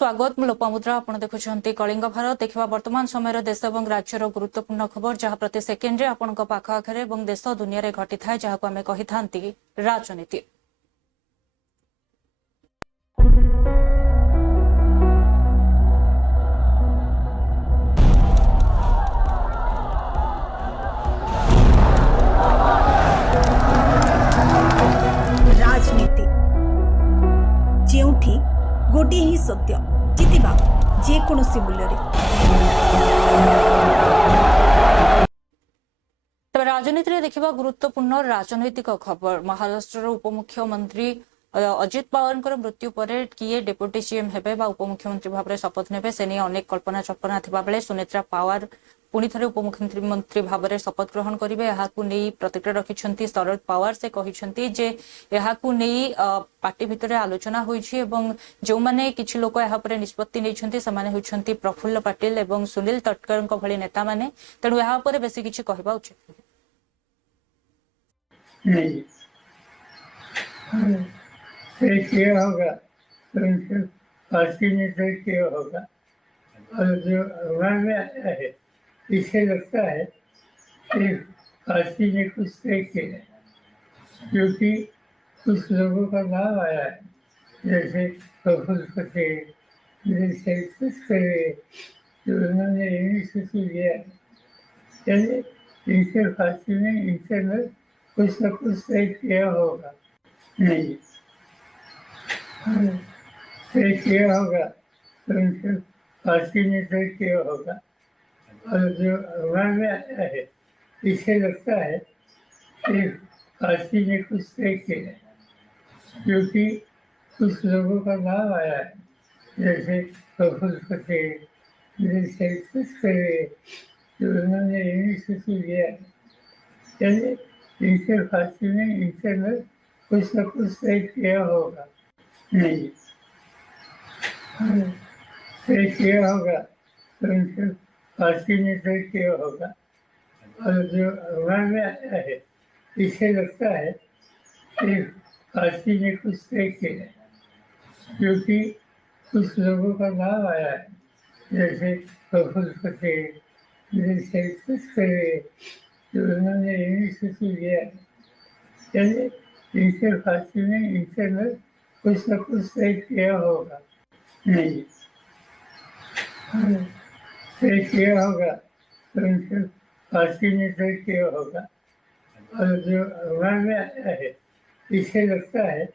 स्वागत मु लोपामुद्रा आपण देखुछंती कलिंग भारत देखिबा वर्तमान समय देश और राज्यर गुरुत्वपूर्ण खबर जहाँ प्रति सेकेंड आपण पाख आखरे और देश दुनिया रे घटी थाए जहाँ आम कही थांती राजनीति। राजनीति जेउठी गोटे ही सत्य जितिबा जेकोसी मूल्य तबे राजनीति देखिबा गुरुत्वपूर्ण राजनैतिक खबर महाराष्ट्र उपमुख्यमंत्री अजित पवार मृत्यु पर किए डेप्यूटी सीएम हेबे बा उपमुख्यमंत्री भाव में शपथ नेबे से नहीं अनेक कल्पना चल्पना थिबा बेले सुनेत्रा पवार पुणी थे उपमुख्यमंत्री भाव में शपथ ग्रहण करेंगे। यहाँ प्रतिक्रिया रखिंट शरद पवार से कहते जे यहाँ पार्टी भितर आलोचना होती जो मैंने किसी लोक यहाँ निष्पत्ति नहीं प्रफुल्ल पाटिल और सुनील तटकर भली नेता मैंने तेणु यहाँ बेस किसी कहवा उचित किया होगा तो उनसे पार्टी ने तय किया होगा और जो मन में आया है इसे लगता है कि पार्टी ने कुछ तय किया है क्योंकि कुछ लोगों का नाम आया है जैसे प्रफुल्ल पटेल जैसे जो उन्होंने इनिशिएटिव लिया है इनसे पार्टी ने इनसे में कुछ न कुछ तय किया होगा। नहीं तय किया होगा तो उनसे पार्टी ने तय किया होगा और जो मन में आया है इसे लगता है कि पार्टी ने कुछ तय किया है क्योंकि कुछ लोगों का नाम आया है जैसे प्रफुल्ल पटेल जैसे जो उन्होंने इनिशिएटिव लिया है इनसे पार्टी ने इनसे में कुछ न कुछ तय किया होगा। नहीं तय किया होगा तो उनसे पार्टी ने तय किया होगा और जो मन में आया है इसे लगता है कि पार्टी ने कुछ तय किया है क्योंकि कुछ लोगों का नाम आया है जैसे प्रफुल्ल पटेल जैसे जो उन्होंने इनिशिएटिव लिया है इनसे पार्टी ने इनसे में कुछ न कुछ तय किया होगा। नहीं तय किया होगा तो उनसे पार्टी ने तय किया होगा और जो मन में आया है इसे लगता है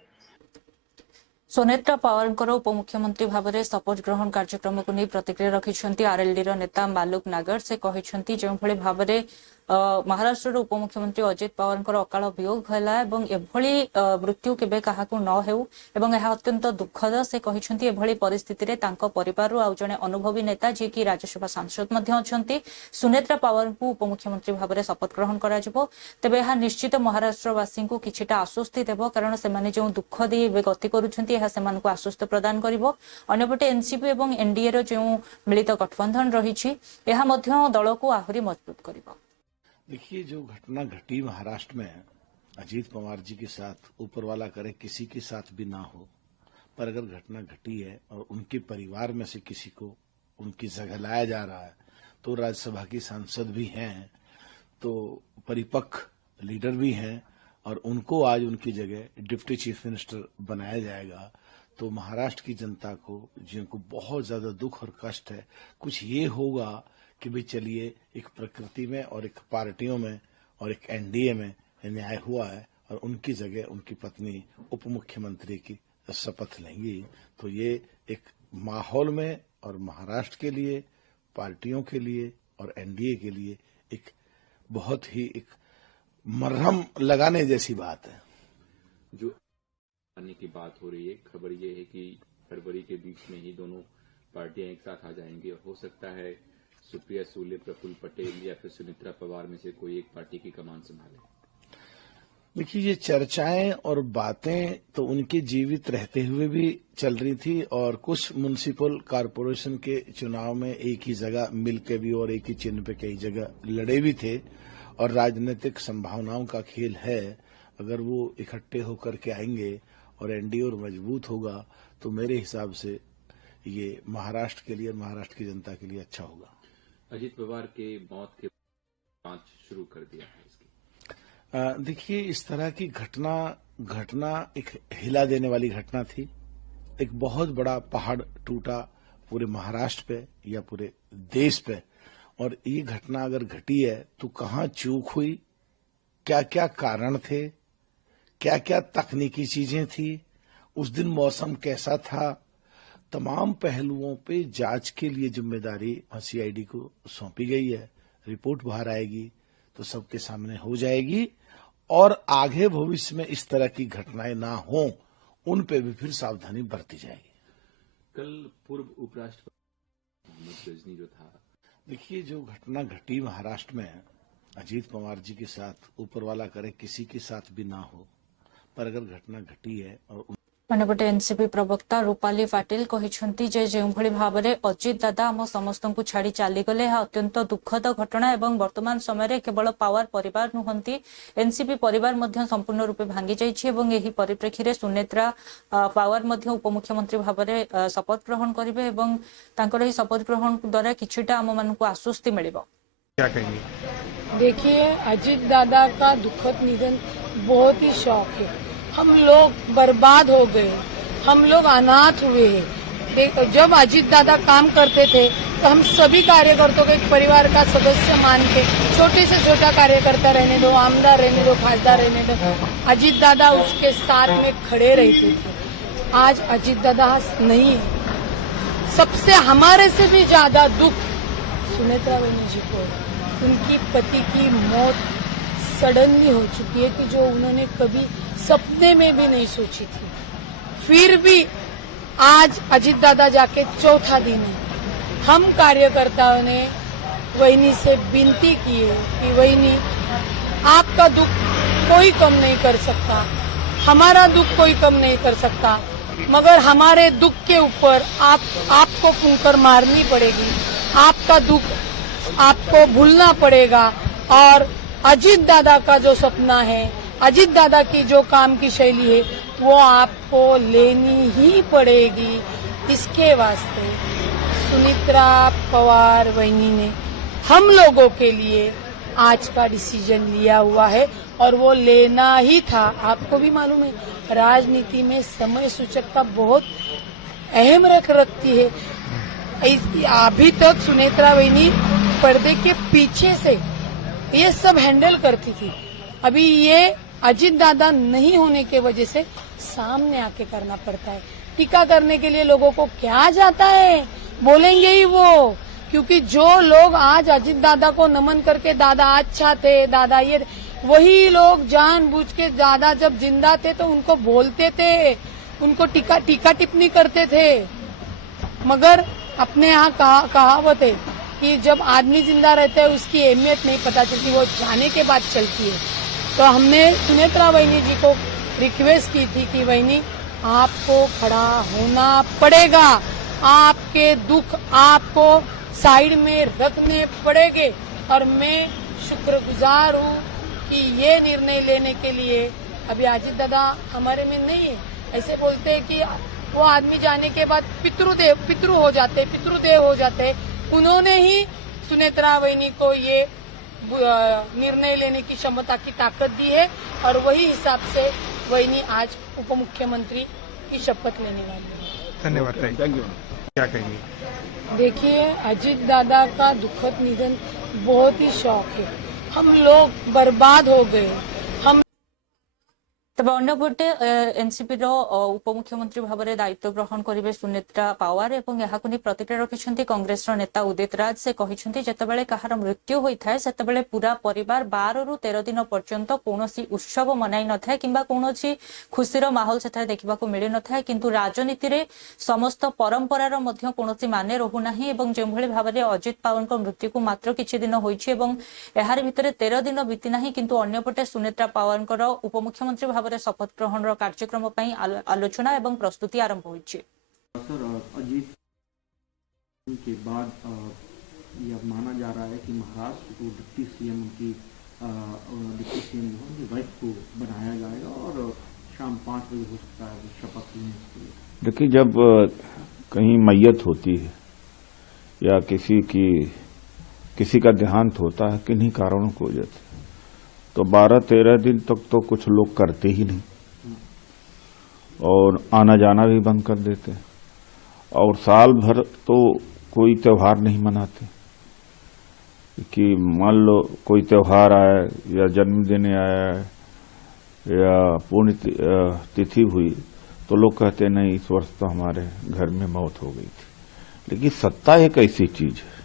सुनेत्रा पवार उपमुख्यमंत्री भाव में शपथ ग्रहण कार्यक्रम को नहीं प्रतिक्रिया रखिंट आरएलडी नेता मालुक नागर से कहते जो भाव में महाराष्ट्र उपमुख्यमंत्री अजित पवार अकाल वियोग है एभली मृत्यु केबे काहाकू न हेउ एवं यह अत्यंत दुखद से कहते एभली परिस्थिति रे तांको परिवार आउ जने अनुभवी नेता जी की राज्यसभा सांसद मध्य अछंती सुनेत्रा पवार को उपमुख्यमंत्री भाव में शपथ ग्रहण करा जिवो तेबे यह निश्चित महाराष्ट्रवासी को किछिटा आश्वस्ति देव कारण से जो दुख दे गति करुछंती को आश्वस्त प्रदान करिवो। अन्यपटे एनसीपी और एनडीए जो मिलित गठबंधन रही दल को आहरी मजबूत करिवो। देखिए जो घटना घटी महाराष्ट्र में अजीत पवार जी के साथ ऊपर वाला करे किसी के साथ भी ना हो पर अगर घटना घटी है और उनके परिवार में से किसी को उनकी जगह लाया जा रहा है तो राज्यसभा की सांसद भी हैं तो परिपक्व लीडर भी हैं और उनको आज उनकी जगह डिप्टी चीफ मिनिस्टर बनाया जाएगा तो महाराष्ट्र की जनता को जिनको बहुत ज्यादा दुख और कष्ट है कुछ ये होगा कि भाई चलिए एक प्रकृति में और एक पार्टियों में और एक एनडीए में न्याय हुआ है और उनकी जगह उनकी पत्नी उप मुख्यमंत्री की शपथ लेंगी तो ये एक माहौल में और महाराष्ट्र के लिए पार्टियों के लिए और एनडीए के लिए एक बहुत ही एक मरहम लगाने जैसी बात है। जो आने की बात हो रही है खबर ये है कि फरवरी के बीच में ही दोनों पार्टियां एक साथ आ जाएंगी और हो सकता है सुप्रिया सुले प्रफुल्ल पटेल या फिर सुनेत्रा पवार में से कोई एक पार्टी की कमान संभाले। देखिए ये चर्चाएं और बातें तो उनके जीवित रहते हुए भी चल रही थी और कुछ म्युनिसिपल कारपोरेशन के चुनाव में एक ही जगह मिलकर भी और एक ही चिन्ह पे कई जगह लड़े भी थे और राजनीतिक संभावनाओं का खेल है अगर वो इकट्ठे होकर के आएंगे और एनडीए और मजबूत होगा तो मेरे हिसाब से ये महाराष्ट्र के लिए और महाराष्ट्र की जनता के लिए अच्छा होगा। अजीत पवार के मौत के जांच शुरू कर दिया है इसकी। देखिए, इस तरह की घटना एक हिला देने वाली घटना थी। एक बहुत बड़ा पहाड़ टूटा पूरे महाराष्ट्र पे या पूरे देश पे, और ये घटना अगर घटी है तो कहाँ चूक हुई, क्या क्या कारण थे, क्या क्या तकनीकी चीजें थी, उस दिन मौसम कैसा था, तमाम पहलुओं पे जांच के लिए जिम्मेदारी सीआईडी को सौंपी गई है। रिपोर्ट बाहर आएगी तो सबके सामने हो जाएगी, और आगे भविष्य में इस तरह की घटनाएं ना हो, उन पे भी फिर सावधानी बरती जाएगी। कल पूर्व उपराष्ट्रपति मोहम्मद गजनी जो था, देखिए, जो घटना घटी महाराष्ट्र में अजीत पवार जी के साथ, ऊपर वाला करे किसी के साथ भी ना हो, पर अगर घटना घटी है और अन्यपटे एनसीपी प्रवक्ता रूपाली पाटिल कहिसेंति जे जेउभଳି भाबरे अजित दादा आम समस्तंकु छाड़ी चालीगले ଏହା अत्यंत दुखद घटना एवं वर्तमान समय केवल पावर परिवार नुहंती एनसीपी परिवार मध्य संपूर्ण रूपे भांगी जाइछि एवं एही परिप्रेक्षी सुनेत्रा पावर मध्य उपमुख्यमंत्री भाबरे शपथ ग्रहण करिवे एवं तांकर एही शपथ ग्रहण द्वारा किछिटा आम मानकु आश्वस्ति मिलिबो। क्या कहेंगे? देखिए, अजित दादा का दुखद निधन बहुत ही शौक है। हम लोग बर्बाद हो गए, हम लोग अनाथ हुए हैं। जब अजित दादा काम करते थे तो हम सभी कार्यकर्ताओं को एक परिवार का सदस्य मान के, छोटे से छोटा कार्यकर्ता रहने दो, आमदार रहने दो, खासदार रहने दो, अजित दादा उसके साथ में खड़े रहते थे। आज अजित दादा नहीं है। सबसे हमारे से भी ज्यादा दुख सुनेत्रा बहनी जी को, उनकी पति की मौत सडनली हो चुकी है कि जो उन्होंने कभी सपने में भी नहीं सोची थी। फिर भी आज अजित दादा जाके चौथा दिन है। हम कार्यकर्ताओं ने वहिनी से विनती की है कि वहिनी, आपका दुख कोई कम नहीं कर सकता, हमारा दुख कोई कम नहीं कर सकता, मगर हमारे दुख के ऊपर आपको फूंकर मारनी पड़ेगी, आपका दुख आपको भूलना पड़ेगा, और अजित दादा का जो सपना है, अजित दादा की जो काम की शैली है, वो आपको लेनी ही पड़ेगी। इसके वास्ते सुनेत्रा पवार वहिनी ने हम लोगों के लिए आज का डिसीजन लिया हुआ है, और वो लेना ही था। आपको भी मालूम है, राजनीति में समय सूचकता बहुत अहम रखती है। अभी तक सुनेत्रा वहिनी पर्दे के पीछे से ये सब हैंडल करती थी, अभी ये अजित दादा नहीं होने के वजह से सामने आके करना पड़ता है। टीका करने के लिए लोगों को क्या जाता है, बोलेंगे ही वो, क्योंकि जो लोग आज अजित दादा को नमन करके दादा अच्छा थे, दादा ये, वही लोग जानबूझ के दादा जब जिंदा थे तो उनको बोलते थे, उनको टीका टिप्पणी करते थे। मगर अपने यहाँ कहावत है कि जब आदमी जिंदा रहता है उसकी अहमियत नहीं पता चलती, वो जाने के बाद चलती है। तो हमने सुनेत्रा वहिनी जी को रिक्वेस्ट की थी कि वहिनी, आपको खड़ा होना पड़ेगा, आपके दुख आपको साइड में रखने पड़ेंगे, और मैं शुक्रगुजार हूँ कि ये निर्णय लेने के लिए अभी अजित दादा हमारे में नहीं है। ऐसे बोलते हैं कि वो आदमी जाने के बाद पितृदेव हो जाते। उन्होंने ही सुनेत्रा वहिनी को ये निर्णय लेने की क्षमता की ताकत दी है, और वही हिसाब से वहिनी आज उप मुख्यमंत्री की शपथ लेने वाली है। धन्यवाद। Thank you. क्या कहेंगे? देखिए, अजित दादा का दुखद निधन बहुत ही शौक है। हम लोग बर्बाद हो गए। तबे अन्यपटे एनसीपी उपमुख्यमंत्री भाव में दायित्व ग्रहण करेंगे सुनेत्रा पावर एवं यहाक नहीं प्रतिक्रिया रखिंट कांग्रेस नेता उदित राज। से कहते जितेबाला कहार मृत्यु होता है से पूरा परिवार 12 ରୁ 13 दिन पर्यंत कौन उत्सव मनाई न था कि कौन खुशीर माहौल से देखा मिल न था, किंतु राजनीति में समस्त परंपरार कौन माने रहूना जो भाव में अजित पवार मृत्यु को मात्र किछि दिन होइछि एवं यार भितर 13 दिन बीतीना, किंतु अन्यपटे सुनेत्रा पवार उपमुख्यमंत्री भाव शपथ ग्रहण कार्यक्रम आलोचना एवं प्रस्तुति आरंभ हुई। अजीत के बाद यह माना जा रहा है कि महाराष्ट्र को डिप्टी सीएम की वाइफ को बनाया जाएगा और शाम 5 बजे हो सकता है शपथ लेने के लिए। देखिए, जब कहीं मैयत होती है या किसी का देहांत होता है, किन्हीं कारणों की वजह से, तो 12-13 दिन तक तो कुछ लोग करते ही नहीं और आना जाना भी बंद कर देते हैं, और साल भर तो कोई त्योहार नहीं मनाते। कि मान लो कोई त्योहार आया या जन्मदिन आया या पुण्य तिथि हुई तो लोग कहते नहीं इस वर्ष तो हमारे घर में मौत हो गई थी। लेकिन सत्ता एक ऐसी चीज है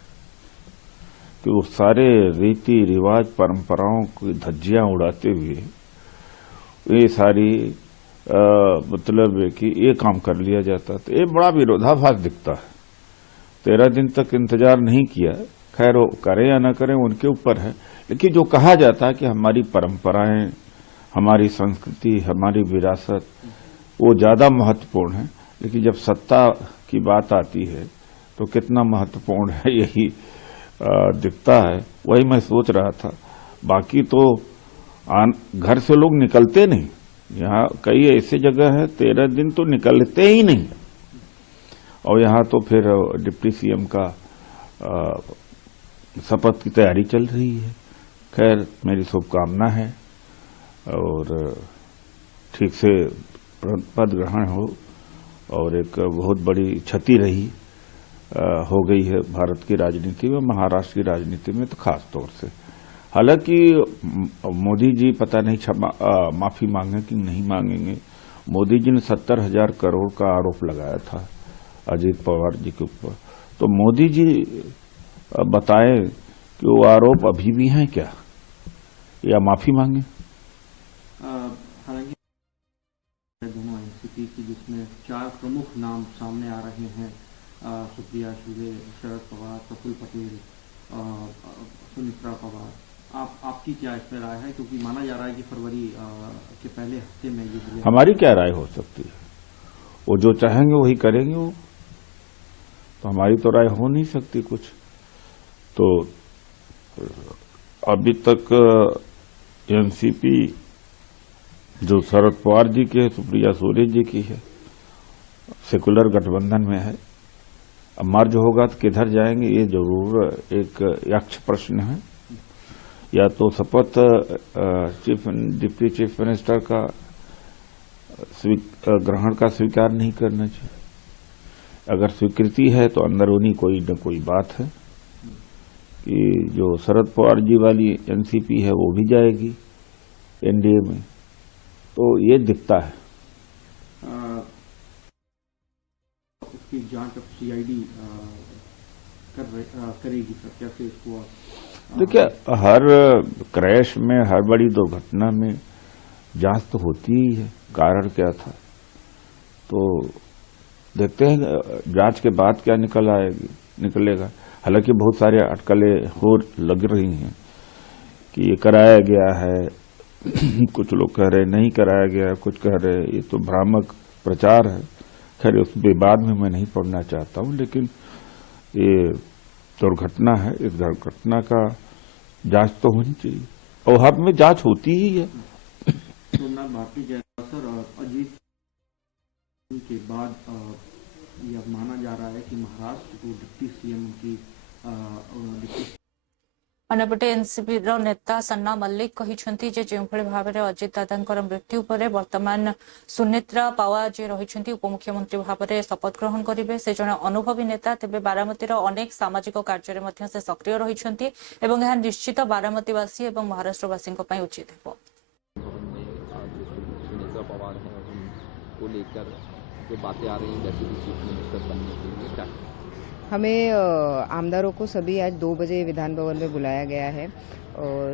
कि वो सारे रीति रिवाज परंपराओं की धज्जियां उड़ाते हुए ये सारी मतलब है कि ये काम कर लिया जाता, तो ये बड़ा विरोधाभास दिखता है। 13 दिन तक इंतजार नहीं किया, खैर वो करें या ना करें उनके ऊपर है, लेकिन जो कहा जाता है कि हमारी परंपराएं, हमारी संस्कृति, हमारी विरासत वो ज्यादा महत्वपूर्ण है। लेकिन जब सत्ता की बात आती है तो कितना महत्वपूर्ण है यही दिखता है। वही मैं सोच रहा था। बाकी तो घर से लोग निकलते नहीं, यहाँ कई ऐसे जगह है 13 दिन तो निकलते ही नहीं, और यहाँ तो फिर डिप्टी सीएम का शपथ की तैयारी चल रही है। खैर मेरी शुभकामना है और ठीक से पद ग्रहण हो, और एक बहुत बड़ी क्षति रही हो गई है भारत की राजनीति में, महाराष्ट्र की राजनीति में तो खास तौर से। हालांकि मोदी जी पता नहीं माफी मांगे कि नहीं मांगेंगे। मोदी जी ने 70,000 करोड़ का आरोप लगाया था अजीत पवार जी के ऊपर, तो मोदी जी बताए कि वो आरोप अभी भी हैं क्या या माफी मांगे। हालांकि दोनों एनसीपी की जिसमें 4 प्रमुख नाम सामने आ रहे हैं, सुप्रिया सुले, शरद पवार, प्रफुल्ल पटेल, सुनित्रा पवार, आपकी क्या इस पर राय है? क्योंकि माना जा रहा है कि फरवरी के पहले हफ्ते में ये। हमारी क्या राय हो सकती है? वो जो चाहेंगे वही करेंगे, वो तो हमारी तो राय हो नहीं सकती कुछ। तो अभी तक एनसीपी जो शरद पवार जी की है, सुप्रिया सुले जी की है, सेकुलर गठबंधन में है। अब मर्ज होगा तो किधर जाएंगे ये जरूर एक यक्ष प्रश्न है। या तो शपथ डिप्टी चीफ मिनिस्टर का ग्रहण का स्वीकार नहीं करना चाहिए। अगर स्वीकृति है तो अंदरूनी कोई न कोई बात है कि जो शरद पवार जी वाली एनसीपी है वो भी जाएगी एनडीए में, तो ये दिखता है। उसकी जांच अब सीआईडी करेगी सर, कैसे इसको? देखिए, हर क्रैश में, हर बड़ी दुर्घटना में जांच तो होती ही है, कारण क्या था तो देखते हैं जांच के बाद क्या निकलेगा। हालांकि बहुत सारे अटकलें हो लग रही हैं कि ये कराया गया है, कुछ लोग कह रहे नहीं कराया गया, कुछ कह रहे ये तो भ्रामक प्रचार है। खैर उस विवाद में मैं नहीं पड़ना चाहता हूं, लेकिन ये दुर्घटना है, इस दुर्घटना का जांच तो होनी चाहिए और हर में जांच होती ही है। सोमनाथ भारती जय सर, अजीत के बाद यह माना जा रहा है कि महाराष्ट्र को डिप्टी सीएम की अन्यपटे एनसीपी नेता सन्ना मल्लिक कहिसेंति जे जेउभଳି भाबरे अजित दादांकर मृत्यु परे वर्तमान सुनेत्रा पावार जे रहिसेंति उपमुख्यमंत्री भाबरे शपथ ग्रहण करिवे। से जने अनुभवी नेता, तेबे बारामतीर अनेक सामाजिक कार्य में से सक्रिय रहिसेंति एवं यह निश्चित बारामतीवासी एवं महाराष्ट्रवासी पई उचित हेबो। सुनेत्रा पवार हैं, उनको लेकर जो बातें आ रही हैं डेप्यूटी चीफ मिनिस्टर बनने के लिए, क्या हमें आमदारों को सभी आज 2 बजे विधान भवन में बुलाया गया है।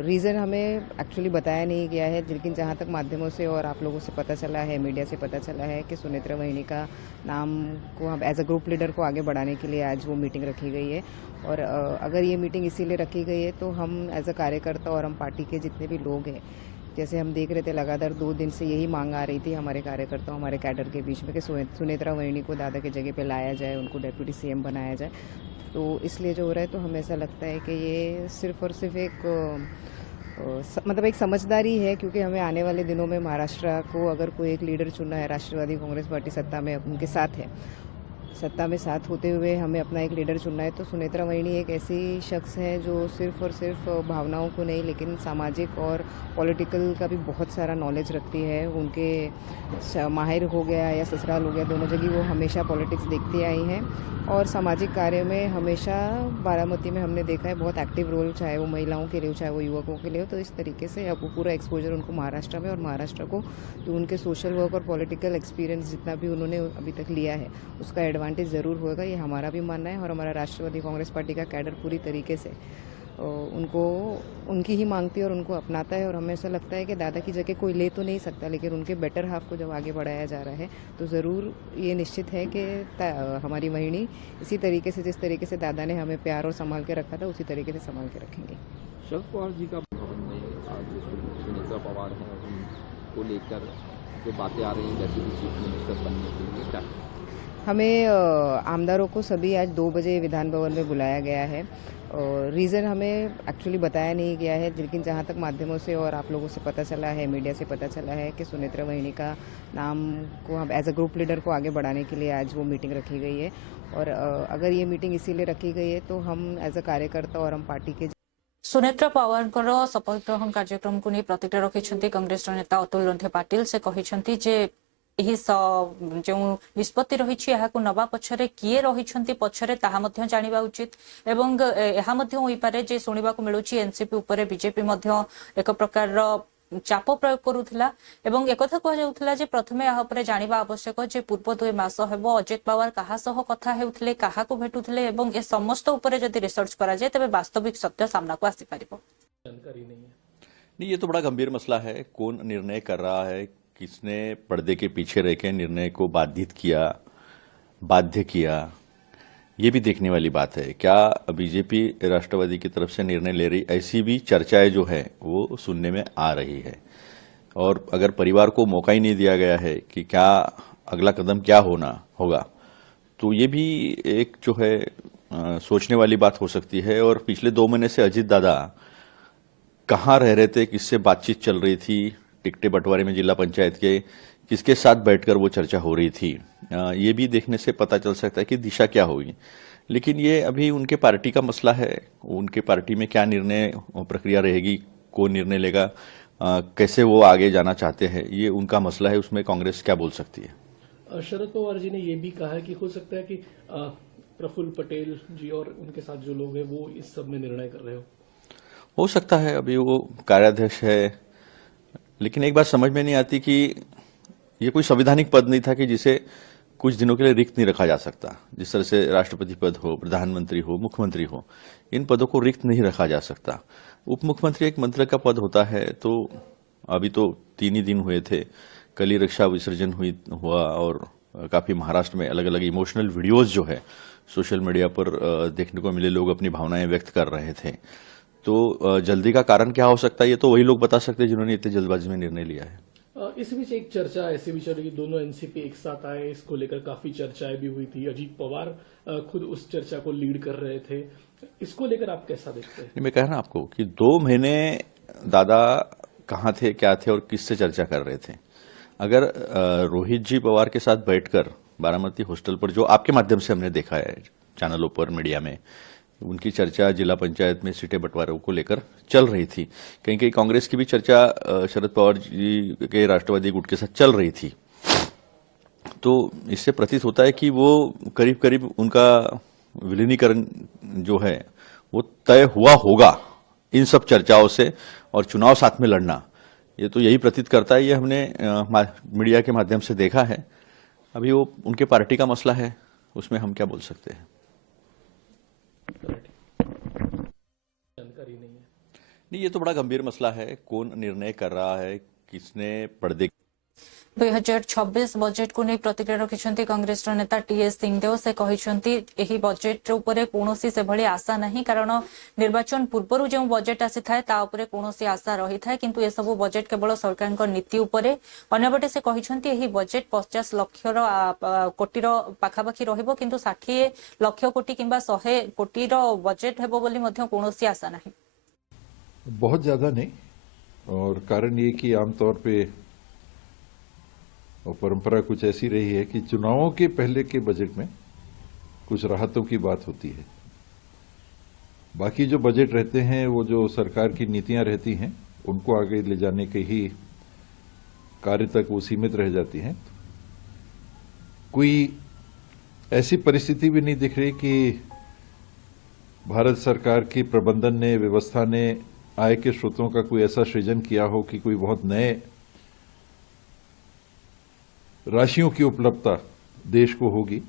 रीज़न हमें एक्चुअली बताया नहीं गया है, लेकिन जहाँ तक माध्यमों से और आप लोगों से पता चला है, मीडिया से पता चला है कि सुनेत्रा वहिनी का नाम को हम एज अ ग्रुप लीडर को आगे बढ़ाने के लिए आज वो मीटिंग रखी गई है। और अगर ये मीटिंग इसीलिए रखी गई है तो हम एज अ कार्यकर्ता और हम पार्टी के जितने भी लोग हैं, जैसे हम देख रहे थे लगातार 2 दिन से यही मांग आ रही थी हमारे कार्यकर्ताओं, हमारे कैडर के बीच में कि सुनेत्रा वहिनी को दादा की जगह पे लाया जाए, उनको डेप्यूटी सीएम बनाया जाए। तो इसलिए जो हो रहा है, तो हमें ऐसा लगता है कि ये सिर्फ और सिर्फ एक मतलब एक समझदारी है, क्योंकि हमें आने वाले दिनों में महाराष्ट्र को अगर कोई एक लीडर चुनना है, राष्ट्रवादी कांग्रेस पार्टी सत्ता में उनके साथ है, सत्ता में साथ होते हुए हमें अपना एक लीडर चुनना है, तो सुनेत्रा वहिनी एक ऐसी शख्स हैं जो सिर्फ और सिर्फ भावनाओं को नहीं लेकिन सामाजिक और पॉलिटिकल का भी बहुत सारा नॉलेज रखती है। उनके माहिर हो गया या ससुराल हो गया, दोनों जगह वो हमेशा पॉलिटिक्स देखती आई हैं और सामाजिक कार्य में हमेशा बारामती में हमने देखा है बहुत एक्टिव रोल, चाहे वो महिलाओं के लिए हो चाहे वो युवकों के लिए हो। तो इस तरीके से अब वो पूरा एक्सपोजर उनको महाराष्ट्र में और महाराष्ट्र को जो उनके सोशल वर्क और पॉलिटिकल एक्सपीरियंस जितना भी उन्होंने अभी तक लिया है उसका एडवांटेज ज़रूर होगा, ये हमारा भी मानना है। और हमारा राष्ट्रवादी कांग्रेस पार्टी का कैडर पूरी तरीके से उनको उनकी ही मांगती है और उनको अपनाता है। और हमें ऐसा लगता है कि दादा की जगह कोई ले तो नहीं सकता, लेकिन उनके बेटर हाफ को जब आगे बढ़ाया जा रहा है तो ज़रूर ये निश्चित है कि हमारी वहिनी इसी तरीके से जिस तरीके से दादा ने हमें प्यार और संभाल के रखा था उसी तरीके से संभाल के रखेंगे। शरद पवार जी का भवन में आज सुनेत्रा पवार हैं, उनको लेकर जो बातें आ रही हैं जैसे कि चीफ मिनिस्टर बनने के लिए क्या हमें आमदारों को सभी आज 2 बजे विधान भवन में बुलाया गया है और रीज़न हमें एक्चुअली बताया नहीं गया है, लेकिन जहाँ तक माध्यमों से और आप लोगों से पता चला है, मीडिया से पता चला है कि सुनेत्रा वहिनी का नाम को हम एज अ ग्रुप लीडर को आगे बढ़ाने के लिए आज वो मीटिंग रखी गई है। और अगर ये मीटिंग इसीलिए रखी गई है तो हम एज अ कार्यकर्ता और हम पार्टी के सुनेत्रा पवारଙ୍କର ଶପଥ ଗ୍ରହଣ କାର୍ଯ୍ୟକ୍ରମକୁ ନେଇ ପ୍ରତିକ୍ରିୟା ରଖିଛନ୍ତି କଂଗ୍ରେସର ନେତା ଅତୁଲ ଲୋନ୍ଧେ ପାଟିଲ। ସେ କହିଛନ୍ତି ଯେ ଏହି ଯେଉଁ ନିଷ୍ପତ୍ତି ରହିଛି ଏହାକୁ ନବା ପଛରେ କିଏ ରହିଛନ୍ତି ପଛରେ ତାହା ମଧ୍ୟ ଜାଣିବା ଉଚିତ ଏବଂ ଏହା ମଧ୍ୟ ହୋଇପାରେ ଯେ ଶୁଣିବାକୁ ମିଳୁଛି ଏନସିପି ଉପରେ ବିଜେପି ମଧ୍ୟ ଏକ ପ୍ରକାରର ଚାପ ପ୍ରୟୋଗ କରୁଥିଲା ଏବଂ ଏକଥା କୁହାଯାଉଥିଲା ଯେ ପ୍ରଥମେ ଏହା ଉପରେ ଜାଣିବା ଆବଶ୍ୟକ ଯେ ପୂର୍ବ 2 ମାସ ହେବ ଅଜିତ ପାୱାର କାହା ସହ କଥା ହେଉଥିଲେ, କାହାକୁ ଭେଟୁଥିଲେ ଏବଂ ଏ ସମସ୍ତ ଉପରେ ଯଦି ରିସର୍ଚ୍ଚ କରାଯାଏ ତେବେ ବାସ୍ତବିକ ସତ୍ୟ ସାମ୍ନାକୁ ଆସିପାରିବ। जानकारी नहीं, ये तो बड़ा गंभीर मसला है। कौन निर्णय कर रहा है, किसने पर्दे के पीछे रह के निर्णय को बाधित किया, बाध्य किया, ये भी देखने वाली बात है। क्या बीजेपी राष्ट्रवादी की तरफ से निर्णय ले रही, ऐसी भी चर्चाएं जो है वो सुनने में आ रही है। और अगर परिवार को मौका ही नहीं दिया गया है कि क्या अगला कदम क्या होगा, तो ये भी एक जो है सोचने वाली बात हो सकती है। और पिछले 2 महीने से अजीत दादा कहाँ रह रहे थे, किससे बातचीत चल रही थी, टिकटे बंटवारे में जिला पंचायत के किसके साथ बैठकर वो चर्चा हो रही थी, ये भी देखने से पता चल सकता है कि दिशा क्या होगी। लेकिन ये अभी उनके पार्टी का मसला है, उनके पार्टी में क्या निर्णय प्रक्रिया रहेगी, कौन निर्णय लेगा, कैसे वो आगे जाना चाहते हैं, ये उनका मसला है। उसमें कांग्रेस क्या बोल सकती है। शरद पवार जी ने ये भी कहा है कि हो सकता है कि प्रफुल्ल पटेल जी और उनके साथ जो लोग हैं वो इस सब में निर्णय कर रहे हो सकता है। अभी वो कार्याध्यक्ष है, लेकिन एक बात समझ में नहीं आती कि ये कोई संवैधानिक पद नहीं था कि जिसे कुछ दिनों के लिए रिक्त नहीं रखा जा सकता। जिस तरह से राष्ट्रपति पद हो, प्रधानमंत्री हो, मुख्यमंत्री हो, इन पदों को रिक्त नहीं रखा जा सकता। उप मुख्यमंत्री एक मंत्री का पद होता है। तो अभी तो 3 ही दिन हुए थे, कल ही रक्षा विसर्जन हुआ और काफी महाराष्ट्र में अलग अलग इमोशनल वीडियोज जो है सोशल मीडिया पर देखने को मिले, लोग अपनी भावनाएं व्यक्त कर रहे थे। तो जल्दी का कारण क्या हो सकता है, ये तो वही लोग बता सकते हैं जिन्होंने इतने जल्दबाजी में निर्णय लिया है। इस बीच एक चर्चा ऐसी भी चल रही, दोनों एनसीपी एक साथ आए, इसको लेकर काफी चर्चाएं भी हुई थी। अजीत पवार खुद उस चर्चा को लीड कर रहे थे, इसको लेकर आप कैसा देखते हैं। मैं कह रहा आपको कि 2 महीने दादा कहाँ थे, क्या थे और किससे चर्चा कर रहे थे। अगर रोहित जी पवार के साथ बैठकर बारामती हॉस्टल पर, जो आपके माध्यम से हमने देखा है चैनलों पर, मीडिया में, उनकी चर्चा जिला पंचायत में सीटें बंटवारे को लेकर चल रही थी। कहीं कहीं कांग्रेस की भी चर्चा शरद पवार जी के राष्ट्रवादी गुट के साथ चल रही थी। तो इससे प्रतीत होता है कि वो करीब करीब उनका विलीनीकरण जो है वो तय हुआ होगा इन सब चर्चाओं से, और चुनाव साथ में लड़ना, ये तो यही प्रतीत करता है। ये हमने मीडिया के माध्यम से देखा है। अभी वो उनके पार्टी का मसला है, उसमें हम क्या बोल सकते हैं। जानकारी नहीं, ये तो बड़ा गंभीर मसला है। कौन निर्णय कर रहा है, किसने पर्दे 2026 बजेट को नहीं प्रतिक्रिया रखिछंती कांग्रेस नेता टीएस सिंहदेव। से कहिछंती एही बजेट उपरे कोनोसी से भली आशा नहीं, कारण निर्वाचन पूर्वरु जो बजेट आसी थाए ता उपरे कोनोसी आशा रही थाए, किंतु ए सब बजेट केवल सरकारक नीति उपरे। अन्यबटे से कहिछंती एही बजेट 50 लाख कोटी पाखापाखि रहिबो, किंतु 60 लाख कोटी किंबा 100 कोटी बजेट हेबो बोली मध्य कोनोसी आशा नहीं। बहुत ज्यादा नहीं, और कारण ये कि आमतौर पे और परंपरा कुछ ऐसी रही है कि चुनावों के पहले के बजट में कुछ राहतों की बात होती है। बाकी जो बजट रहते हैं वो जो सरकार की नीतियां रहती हैं उनको आगे ले जाने के ही कार्य तक वो सीमित रह जाती हैं। कोई ऐसी परिस्थिति भी नहीं दिख रही कि भारत सरकार की प्रबंधन ने, व्यवस्था ने आय के स्रोतों का कोई ऐसा सृजन किया हो कि कोई बहुत नए राशियों की उपलब्धता देश को होगी।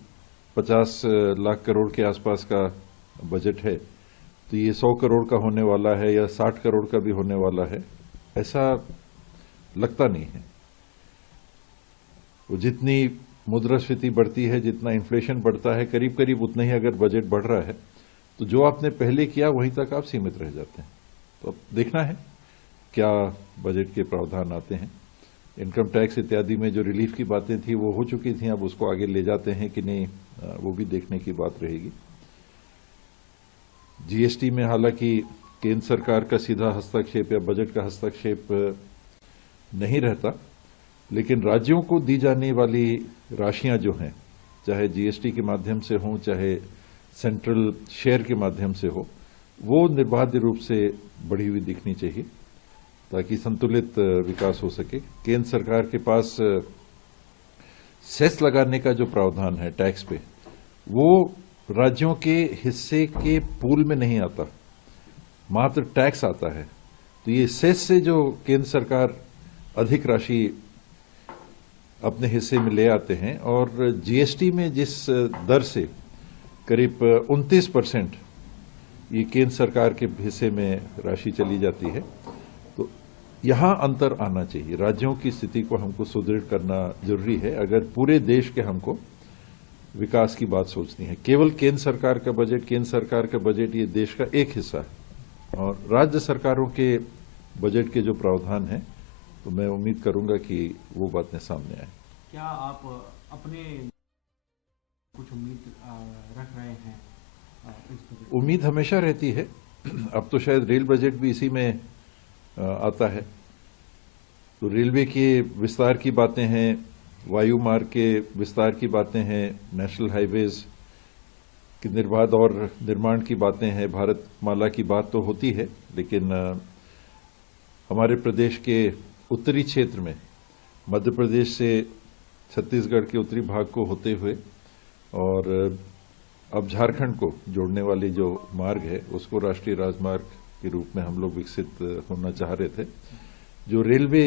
50 लाख करोड़ के आसपास का बजट है, तो ये 100 करोड़ का होने वाला है या 60 करोड़ का भी होने वाला है, ऐसा लगता नहीं है। वो जितनी मुद्रास्फीति बढ़ती है, जितना इन्फ्लेशन बढ़ता है, करीब करीब उतना ही अगर बजट बढ़ रहा है तो जो आपने पहले किया वहीं तक आप सीमित रह जाते हैं। तो अब देखना है क्या बजट के प्रावधान आते हैं। इनकम टैक्स इत्यादि में जो रिलीफ की बातें थी वो हो चुकी थी, अब उसको आगे ले जाते हैं कि नहीं, वो भी देखने की बात रहेगी। जीएसटी में हालांकि केंद्र सरकार का सीधा हस्तक्षेप या बजट का हस्तक्षेप नहीं रहता, लेकिन राज्यों को दी जाने वाली राशियां जो हैं, चाहे जीएसटी के माध्यम से हो चाहे सेंट्रल शेयर के माध्यम से हो, वो निर्बाध रूप से बढ़ी हुई दिखनी चाहिए ताकि संतुलित विकास हो सके। केंद्र सरकार के पास सेस लगाने का जो प्रावधान है टैक्स पे, वो राज्यों के हिस्से के पूल में नहीं आता, मात्र टैक्स आता है। तो ये सेस से जो केंद्र सरकार अधिक राशि अपने हिस्से में ले आते हैं, और जीएसटी में जिस दर से करीब 29% ये केंद्र सरकार के हिस्से में राशि चली जाती है, तो यहां अंतर आना चाहिए। राज्यों की स्थिति को हमको सुदृढ़ करना जरूरी है अगर पूरे देश के हमको विकास की बात सोचनी है। केवल केंद्र सरकार का बजट ये देश का एक हिस्सा है, और राज्य सरकारों के बजट के जो प्रावधान हैं, तो मैं उम्मीद करूंगा कि वो बातें सामने आए। क्या आप अपने कुछ उम्मीद रख रहे हैं इस बजट? उम्मीद हमेशा रहती है। अब तो शायद रेल बजट भी इसी में आता है, तो रेलवे के विस्तार की बातें हैं, वायु मार्ग के विस्तार की बातें हैं, नेशनल हाईवेज की निर्बाध और निर्माण की बातें हैं, भारत माला की बात तो होती है, लेकिन हमारे प्रदेश के उत्तरी क्षेत्र में मध्य प्रदेश से छत्तीसगढ़ के उत्तरी भाग को होते हुए और अब झारखंड को जोड़ने वाली जो मार्ग है उसको राष्ट्रीय राजमार्ग के रूप में हम लोग विकसित होना चाह रहे थे। जो रेलवे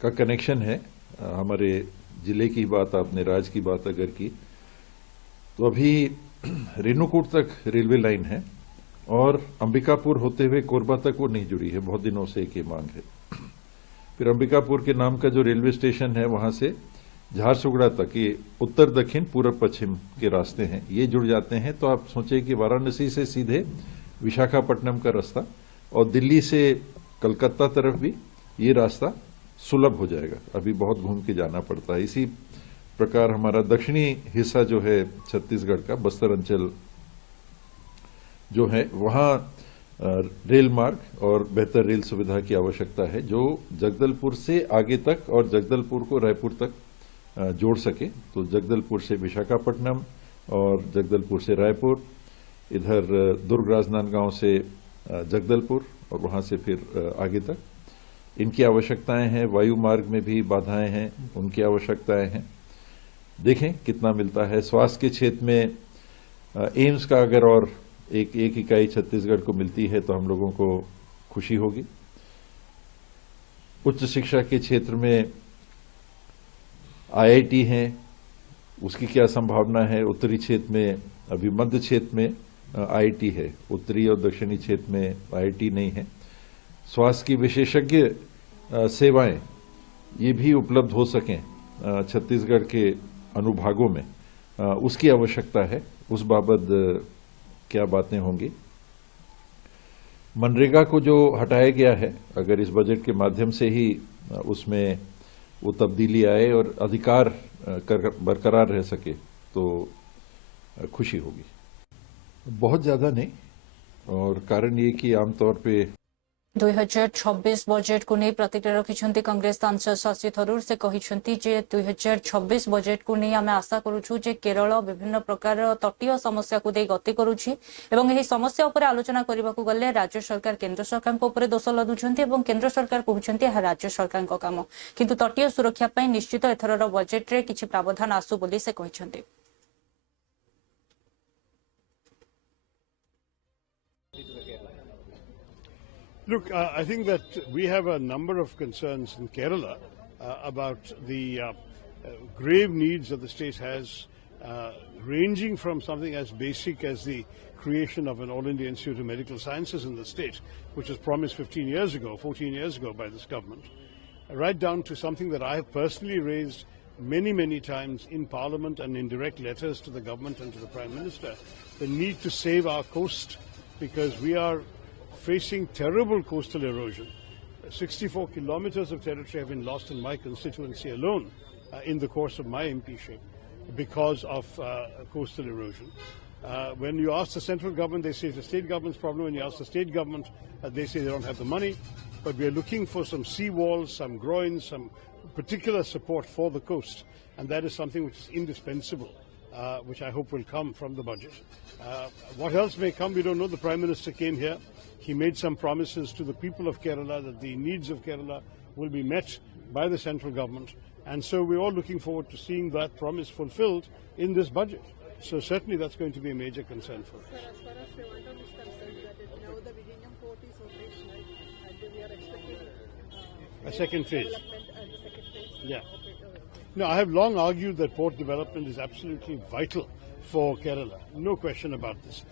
का कनेक्शन है, हमारे जिले की बात, आपने राज्य की बात अगर की, तो अभी रेणुकूट तक रेलवे लाइन है और अंबिकापुर होते हुए कोरबा तक वो नहीं जुड़ी है, बहुत दिनों से एक ये मांग है। फिर अंबिकापुर के नाम का जो रेलवे स्टेशन है वहां से झारसुगड़ा तक, ये उत्तर दक्षिण पूर्व पश्चिम के रास्ते हैं, ये जुड़ जाते हैं। तो आप सोचे कि वाराणसी से सीधे विशाखापट्टनम का रास्ता और दिल्ली से कलकत्ता तरफ भी ये रास्ता सुलभ हो जाएगा। अभी बहुत घूम के जाना पड़ता है। इसी प्रकार हमारा दक्षिणी हिस्सा जो है छत्तीसगढ़ का, बस्तर अंचल जो है, वहां रेल मार्ग और बेहतर रेल सुविधा की आवश्यकता है, जो जगदलपुर से आगे तक और जगदलपुर को रायपुर तक जोड़ सके। तो जगदलपुर से विशाखापट्टनम और जगदलपुर से रायपुर, इधर दुर्ग राजनांदगांव से जगदलपुर और वहां से फिर आगे तक, इनकी आवश्यकताएं हैं। वायु मार्ग में भी बाधाएं हैं, उनकी आवश्यकताएं हैं। देखें कितना मिलता है। स्वास्थ्य के क्षेत्र में एम्स का अगर और एक इकाई छत्तीसगढ़ को मिलती है तो हम लोगों को खुशी होगी। उच्च शिक्षा के क्षेत्र में आईआईटी है, उसकी क्या संभावना है। उत्तरी क्षेत्र में, अभी मध्य क्षेत्र में आईआईटी है, उत्तरी और दक्षिणी क्षेत्र में आईआईटी नहीं है। स्वास्थ्य की विशेषज्ञ सेवाएं ये भी उपलब्ध हो सकें छत्तीसगढ़ के अनुभागों में, उसकी आवश्यकता है। उस बाबत क्या बातें होंगी। मनरेगा को जो हटाया गया है, अगर इस बजट के माध्यम से ही उसमें वो तब्दीली आए और अधिकार बरकरार रह सके तो खुशी होगी। बहुत ज्यादा नहीं, और कारण ये कि आमतौर पे 2026 बजेट को नहीं प्रतिक्रिया रखिछंती कांग्रेस सांसद शशि थरूर से कहिछंती जे 2026 बजेट को नहीं आमे आशा करूछु जे केरल विभिन्न प्रकार तटीय समस्या को दे गति करूछि एवं एही समस्या ऊपर आलोचना करबाकू गले राज्य सरकार केंद्र सरकार को ऊपर दोष लदुछंती एवं केंद्र सरकार कहउछंती हा राज्य सरकार को काम किंतु तटीय सुरक्षा पई निश्चित एथरर बजेट रे किछि प्रावधान आसु बोली से कहिछंती। Look, I think that we have a number of concerns in Kerala about the grave needs that the state has, ranging from something as basic as the creation of an All India Institute of Medical Sciences in the state, which was promised 14 years ago by this government, right down to something that I have personally raised many times in Parliament and in direct letters to the government and to the Prime Minister, the need to save our coast, because we are facing terrible coastal erosion. 64 kilometers of territory have been lost in my constituency alone in the course of my MPship because of coastal erosion. When you ask the central government, they say it's the state government's problem. When you ask the state government, they say they don't have the money. But we are looking for some sea walls, some groins, some particular support for the coast. And that is something which is indispensable, which I hope will come from the budget. What else may come, we don't know. The Prime Minister came here. He made some promises to the people of Kerala that the needs of Kerala will be met by the central government. And so we're all looking forward to seeing that promise fulfilled in this budget. So certainly that's going to be a major concern for us. As far as Trivandrum is concerned, that now the Vizhinjam port is operational and we are expecting A second phase. development and the second phase. Yeah. No, I have long argued that port development is absolutely vital for Kerala. No question about this.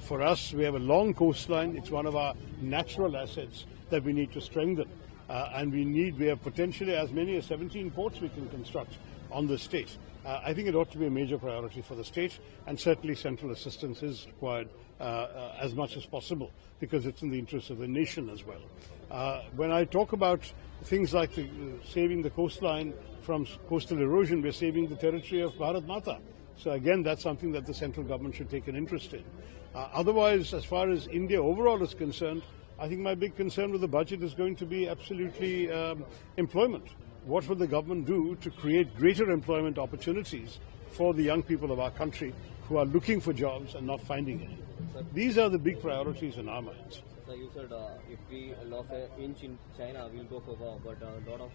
For us, we have a long coastline. It's one of our natural assets that we need to strengthen. And we have potentially as many as 17 ports we can construct on the state. I think it ought to be a major priority for the state, and certainly central assistance is required as much as possible, because it's in the interest of the nation as well. When I talk about things like saving the coastline from coastal erosion, we're saving the territory of Bharat Mata. So again, that's something that the central government should take an interest in. Otherwise, as far as India overall is concerned, I think my big concern with the budget is going to be absolutely employment. What will the government do to create greater employment opportunities for the young people of our country who are looking for jobs and not finding any? These are the big priorities in our minds. So you said if we lost an inch in China, we'll go for war, but a lot of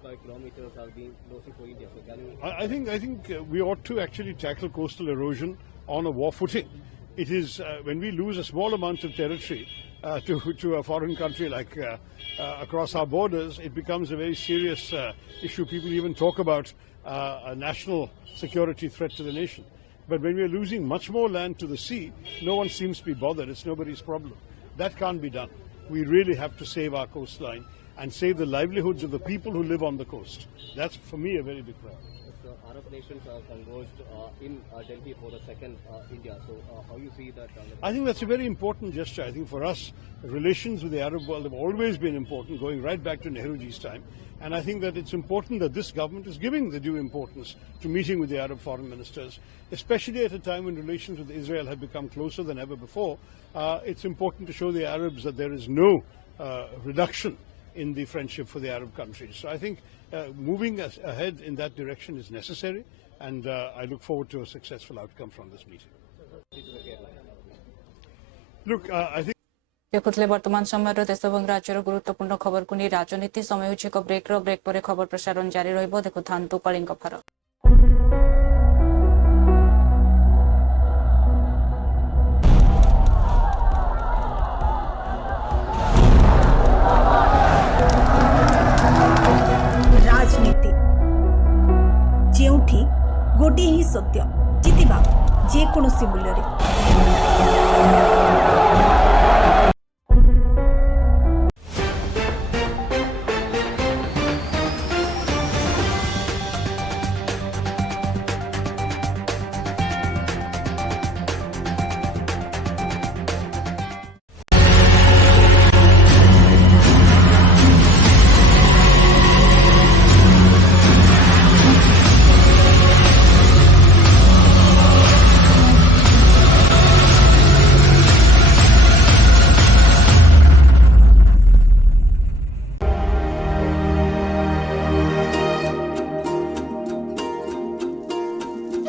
square kilometers have been losing for India. So can you... I think we ought to actually tackle coastal erosion on a war footing. It is when we lose a small amount of territory to a foreign country like across our borders, it becomes a very serious issue. People even talk about a national security threat to the nation. But when we are losing much more land to the sea, no one seems to be bothered. It's nobody's problem. That can't be done. We really have to save our coastline and save the livelihoods of the people who live on the coast. That's, for me, a very big priority. So Arab nations are converged in Delhi for the second India. So how you see that? I think that's a very important gesture. I think for us, relations with the Arab world have always been important, going right back to Nehruji's time. And I think that it's important that this government is giving the due importance to meeting with the Arab foreign ministers, especially at a time when relations with Israel have become closer than ever before. It's important to show the Arabs that there is no reduction in the friendship for the Arab countries. So I think moving ahead in that direction is necessary, and I look forward to a successful outcome from this meeting. Look, I think देखुले वर्तमान समय देश और राज्यर गुरुत्वपूर्ण खबर को नहीं राजनीति समय होछि एक ब्रेक पर खबर प्रसारण जारी रहिबो देखु थांतु कलिंग फरक। राजनीति जेउठी गोटे ही सत्य जितिबा जे कोनोसी मूल्य रे।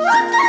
What?